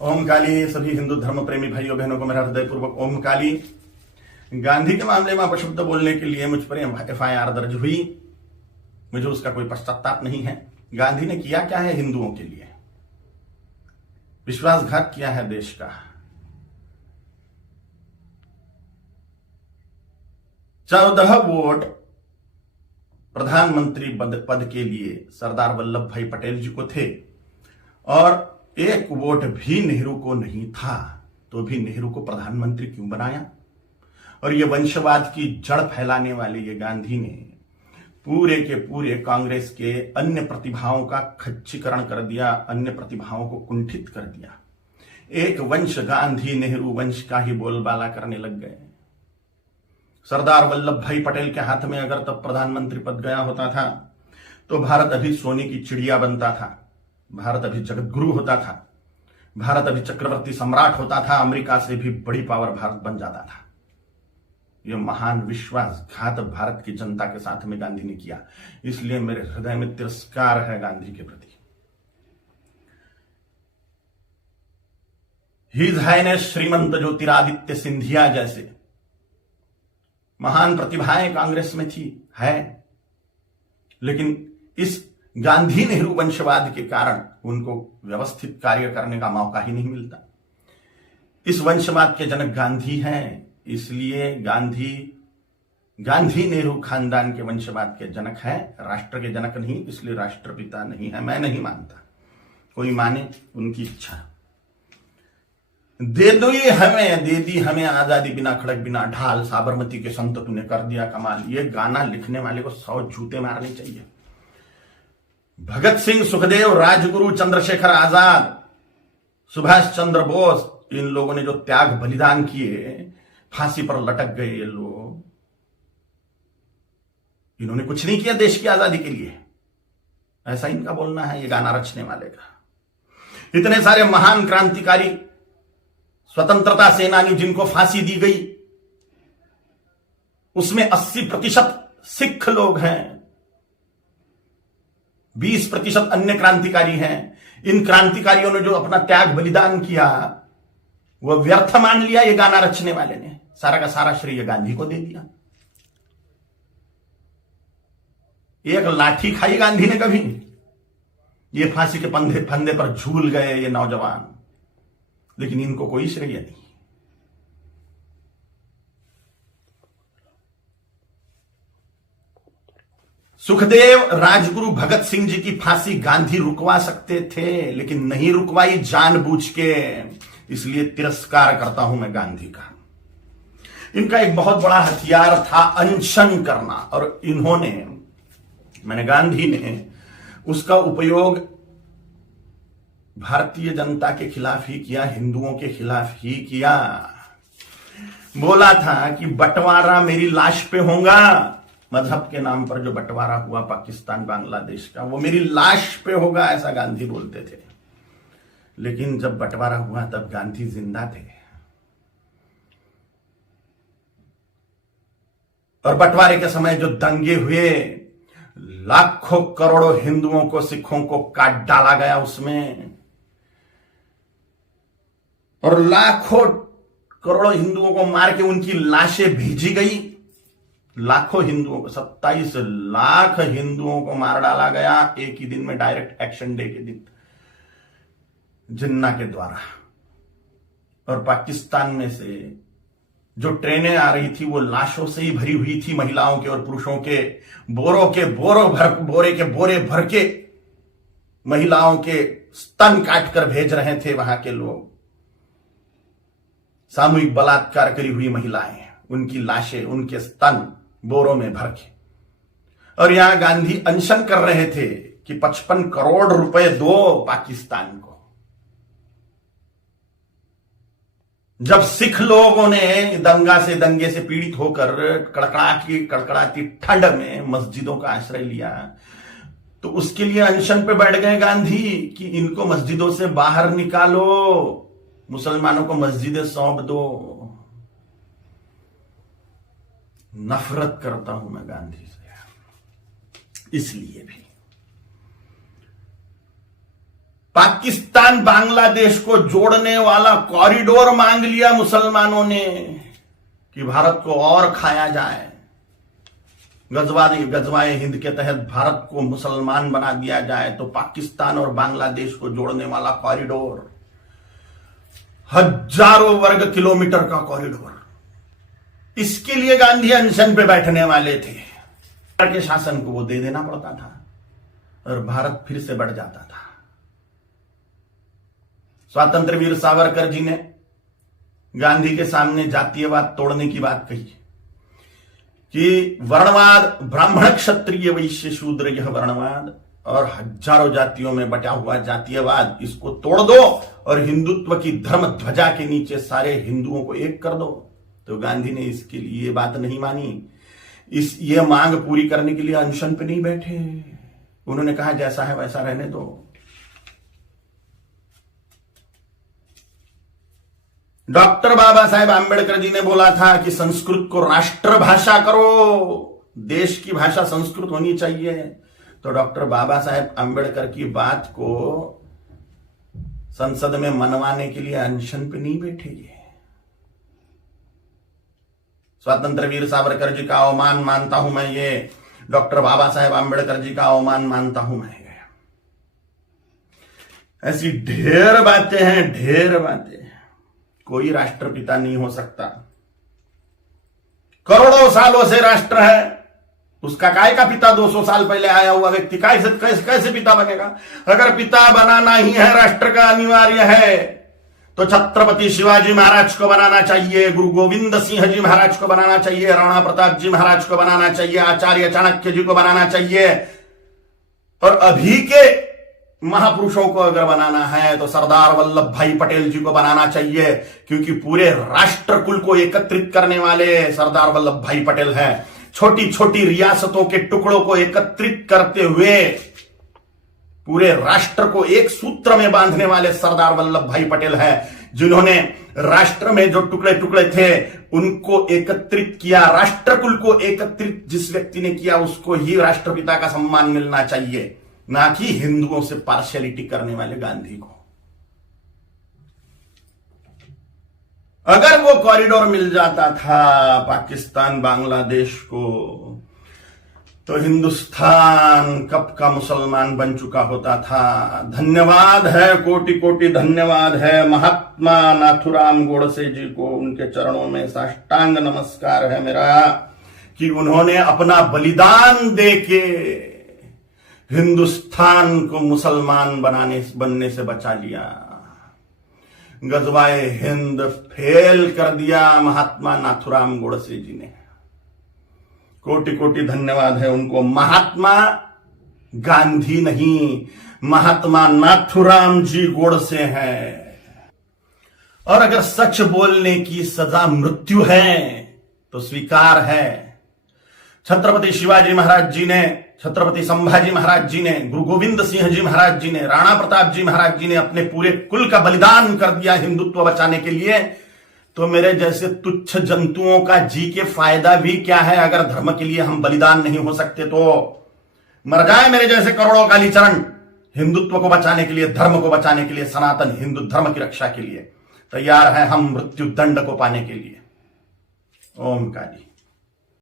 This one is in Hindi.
ओम काली। सभी हिंदू धर्म प्रेमी भाइयों बहनों को मेरा हृदयपूर्वक ओम काली। गांधी के मामले में अपशब्द बोलने के लिए मुझ पर एफआईआर दर्ज हुई। मुझे उसका कोई पश्चाताप नहीं है। गांधी ने किया क्या है हिंदुओं के लिए? विश्वासघात किया है देश का। 14 वोट प्रधानमंत्री पद के लिए सरदार वल्लभ भाई पटेल जी को थे और 1 वोट भी नेहरू को नहीं था, तो भी नेहरू को प्रधानमंत्री क्यों बनाया? और ये वंशवाद की जड़ फैलाने वाले ये गांधी ने पूरे के पूरे कांग्रेस के अन्य प्रतिभाओं का खच्चीकरण कर दिया, अन्य प्रतिभाओं को कुंठित कर दिया। एक वंश गांधी नेहरू वंश का ही बोलबाला करने लग गए। सरदार वल्लभ भाई पटेल के हाथ में अगर तब प्रधानमंत्री पद गया होता था तो भारत अभी सोने की चिड़िया बनता था, भारत अभी जगत गुरु होता था, भारत अभी चक्रवर्ती सम्राट होता था, अमेरिका से भी बड़ी पावर भारत बन जाता था। यह महान विश्वासघात भारत की जनता के साथ में गांधी ने किया, इसलिए मेरे हृदय में तिरस्कार है गांधी के प्रति। हिज हाइनेस श्रीमंत ज्योतिरादित्य सिंधिया जैसे महान प्रतिभाएं कांग्रेस में थी, है, लेकिन इस गांधी नेहरू वंशवाद के कारण उनको व्यवस्थित कार्य करने का मौका ही नहीं मिलता। इस वंशवाद के जनक गांधी हैं, इसलिए गांधी नेहरू खानदान के वंशवाद के जनक हैं, राष्ट्र के जनक नहीं, इसलिए राष्ट्रपिता नहीं है। मैं नहीं मानता, कोई माने उनकी इच्छा। दे दी हमें आजादी, बिना खड़क बिना ढाल, साबरमती के संत तूने कर दिया कमाल। ये गाना लिखने वाले को 100 जूते मारने चाहिए। भगत सिंह, सुखदेव, राजगुरु, चंद्रशेखर आजाद, सुभाष चंद्र बोस, इन लोगों ने जो त्याग बलिदान किए, फांसी पर लटक गए ये लोग, इन्होंने कुछ नहीं किया देश की आजादी के लिए, ऐसा इनका बोलना है ये गाना रचने वाले का। इतने सारे महान क्रांतिकारी, स्वतंत्रता सेनानी जिनको फांसी दी गई, उसमें 80% सिख लोग हैं, 20% अन्य क्रांतिकारी हैं। इन क्रांतिकारियों ने जो अपना त्याग बलिदान किया वह व्यर्थ मान लिया ये गाना रचने वाले ने, सारा का सारा श्रेय गांधी को दे दिया। एक लाठी खाई गांधी ने कभी? ये फांसी के फंदे पर झूल गए ये नौजवान, लेकिन इनको कोई श्रेय नहीं। सुखदेव, राजगुरु, भगत सिंह जी की फांसी गांधी रुकवा सकते थे, लेकिन नहीं रुकवाई जानबूझ के, इसलिए तिरस्कार करता हूं मैं गांधी का। इनका एक बहुत बड़ा हथियार था अनशन करना, और गांधी ने उसका उपयोग भारतीय जनता के खिलाफ ही किया, हिंदुओं के खिलाफ ही किया। बोला था कि बंटवारा मेरी लाश पे होगा, मजहब के नाम पर जो बंटवारा हुआ पाकिस्तान बांग्लादेश का, वो मेरी लाश पे होगा, ऐसा गांधी बोलते थे। लेकिन जब बंटवारा हुआ तब गांधी जिंदा थे, और बंटवारे के समय जो दंगे हुए, लाखों करोड़ों हिंदुओं को, सिखों को काट डाला गया उसमें, और लाखों करोड़ों हिंदुओं को मार के उनकी लाशें भेजी गई। लाखों हिंदुओं को, 27 लाख हिंदुओं को मार डाला गया एक ही दिन में, डायरेक्ट एक्शन डे के दिन, जिन्ना के द्वारा। और पाकिस्तान में से जो ट्रेनें आ रही थी वो लाशों से ही भरी हुई थी, महिलाओं के और पुरुषों के, बोरे के बोरे भर के महिलाओं के स्तन काटकर भेज रहे थे वहां के लोग। सामूहिक बलात्कार करी हुई महिलाएं, उनकी लाशें, उनके स्तन बोरों में भर के। और यहां गांधी अनशन कर रहे थे कि 55 करोड़ रुपए दो पाकिस्तान को। जब सिख लोगों ने दंगे से पीड़ित होकर कड़कड़ाती ठंड में मस्जिदों का आश्रय लिया, तो उसके लिए अनशन पे बैठ गए गांधी कि इनको मस्जिदों से बाहर निकालो, मुसलमानों को मस्जिदें सौंप दो। नफरत करता हूं मैं गांधी से, इसलिए भी पाकिस्तान बांग्लादेश को जोड़ने वाला कॉरिडोर मांग लिया मुसलमानों ने कि भारत को और खाया जाए। गजवाए हिंद के तहत भारत को मुसलमान बना दिया जाए, तो पाकिस्तान और बांग्लादेश को जोड़ने वाला कॉरिडोर, हजारों वर्ग किलोमीटर का कॉरिडोर, इसके लिए गांधी अनशन पे बैठने वाले थे। के शासन को वो दे देना पड़ता था और भारत फिर से बढ़ जाता था। स्वातंत्र वीर सावरकर जी ने गांधी के सामने जातीयवाद तोड़ने की बात कही कि वर्णवाद, ब्राह्मण क्षत्रिय वैश्य शूद्र यह वर्णवाद और हजारों जातियों में बटा हुआ जातीयवाद, इसको तोड़ दो और हिंदुत्व की धर्म ध्वजा के नीचे सारे हिंदुओं को एक कर दो। तो गांधी ने इसके लिए बात नहीं मानी। ये मांग पूरी करने के लिए अनशन पे नहीं बैठे। उन्होंने कहा जैसा है वैसा रहने दो। डॉक्टर बाबा साहेब आंबेडकर जी ने बोला था कि संस्कृत को राष्ट्रभाषा करो, देश की भाषा संस्कृत होनी चाहिए। तो डॉक्टर बाबा साहेब आंबेडकर की बात को संसद में मनवाने के लिए अनशन पे नहीं बैठे। ये स्वतंत्र वीर सावरकर जी का अवमान मानता हूं मैं, ये डॉक्टर बाबा साहेब आंबेडकर जी का अवमान मानता हूं मैं। ऐसी ढेर बातें हैं, ढेर बातें। कोई राष्ट्रपिता नहीं हो सकता। करोड़ों सालों से राष्ट्र है, उसका काय का पिता 200 साल पहले आया हुआ व्यक्ति कैसे पिता बनेगा? अगर पिता बनाना ही है, राष्ट्र का अनिवार्य है, तो छत्रपति शिवाजी महाराज को बनाना चाहिए, गुरु गोविंद सिंह जी महाराज को बनाना चाहिए, राणा प्रताप जी महाराज को बनाना चाहिए, आचार्य चाणक्य जी को बनाना चाहिए। और अभी के महापुरुषों को अगर बनाना है तो सरदार वल्लभ भाई पटेल जी को बनाना चाहिए, क्योंकि पूरे राष्ट्र कुल को एकत्रित करने वाले सरदार वल्लभ भाई पटेल हैं। छोटी छोटी रियासतों के टुकड़ों को एकत्रित करते हुए पूरे राष्ट्र को एक सूत्र में बांधने वाले सरदार वल्लभ भाई पटेल हैं, जिन्होंने राष्ट्र में जो टुकड़े टुकड़े थे उनको एकत्रित किया। राष्ट्र कुल को एकत्रित जिस व्यक्ति ने किया उसको ही राष्ट्रपिता का सम्मान मिलना चाहिए, ना कि हिंदुओं से पार्शियलिटी करने वाले गांधी को। अगर वो कॉरिडोर मिल जाता था पाकिस्तान बांग्लादेश को, तो हिंदुस्तान कब का मुसलमान बन चुका होता था। धन्यवाद है, कोटि कोटि धन्यवाद है महात्मा नाथुराम गोडसे जी को। उनके चरणों में साष्टांग नमस्कार है मेरा कि उन्होंने अपना बलिदान देके हिंदुस्तान को मुसलमान बनने से बचा लिया। गजवाए हिंद फेल कर दिया महात्मा नाथुराम गोडसे जी ने। कोटि कोटि धन्यवाद है उनको। महात्मा गांधी नहीं, महात्मा नाथुराम जी गोडसे हैं। और अगर सच बोलने की सजा मृत्यु है तो स्वीकार है। छत्रपति शिवाजी महाराज जी ने, छत्रपति संभाजी महाराज जी ने, गुरु गोविंद सिंह जी महाराज जी ने, राणा प्रताप जी महाराज जी ने अपने पूरे कुल का बलिदान कर दिया हिंदुत्व बचाने के लिए। तो मेरे जैसे तुच्छ जंतुओं का जी के फायदा भी क्या है? अगर धर्म के लिए हम बलिदान नहीं हो सकते तो मर जाए मेरे जैसे करोड़ों कालीचरण हिंदुत्व को बचाने के लिए, धर्म को बचाने के लिए, सनातन हिंदू धर्म की रक्षा के लिए तैयार है हम मृत्यु दंड को पाने के लिए। ओम काली।